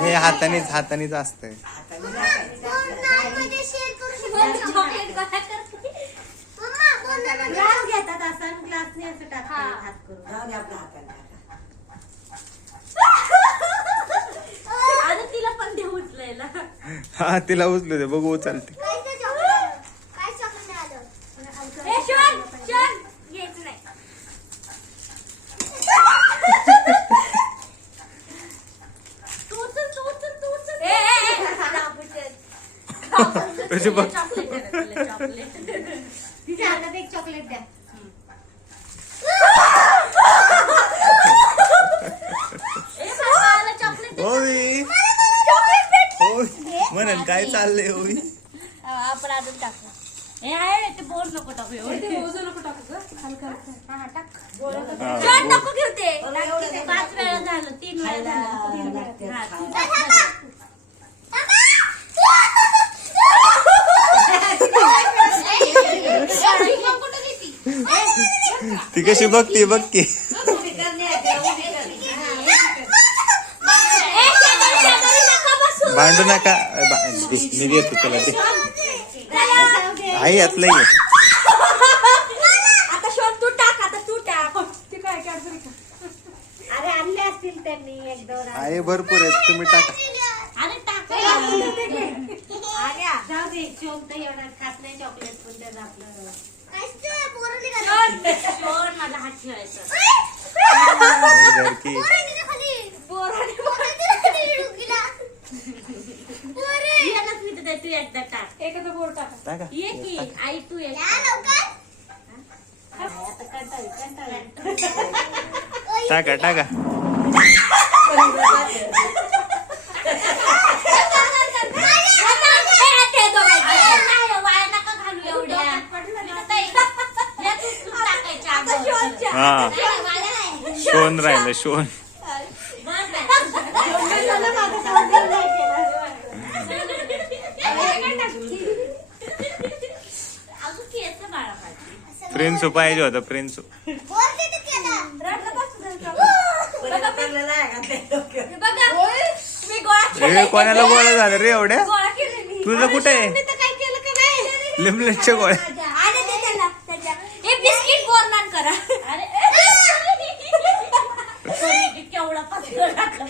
हे हातानेच असतंय. तिला पण दे उचलायला. हा तिला उचलू दे, बघू उचलते. तुझी बघ तिच्या हातात एक चॉकलेट द्या. म्हणून काय चाललंय होई. आपण अजून टाकू. हे आहे ते बोल नको टाकू. नको टाकू नको घेऊ ते. 5 वेळा झालं, 3 वेळा झालं. ती कशी बघती बघ की. भांडू नका. मी देतो तुला ते. आई यातलं ये. आता शोध तू टाक. आता तू टाक. अरे आणले असतील त्यांनी 1-2. आहे भरपूर आहेत, तुम्ही टाका. अरे टाक. जाऊ दे. शोध एवढा खात नाही चॉकलेट, पण त्याचं आपलं शोध माझा हात ठेवायचा. तू एकदा टाक. एखादा बोर टाका. टाका ये की आई तू ये. टाका टाका. हा शोन राहिलं शोन. प्रिन्सू पाहिजे होता. प्रिन्सू कोणाला गोळा झालं रे एवढ्या. तुझं कुठे आहे लिमलेटच्या गोळ्या. बिस्किट बोरमान करा. केवढा पातळ टाकलं.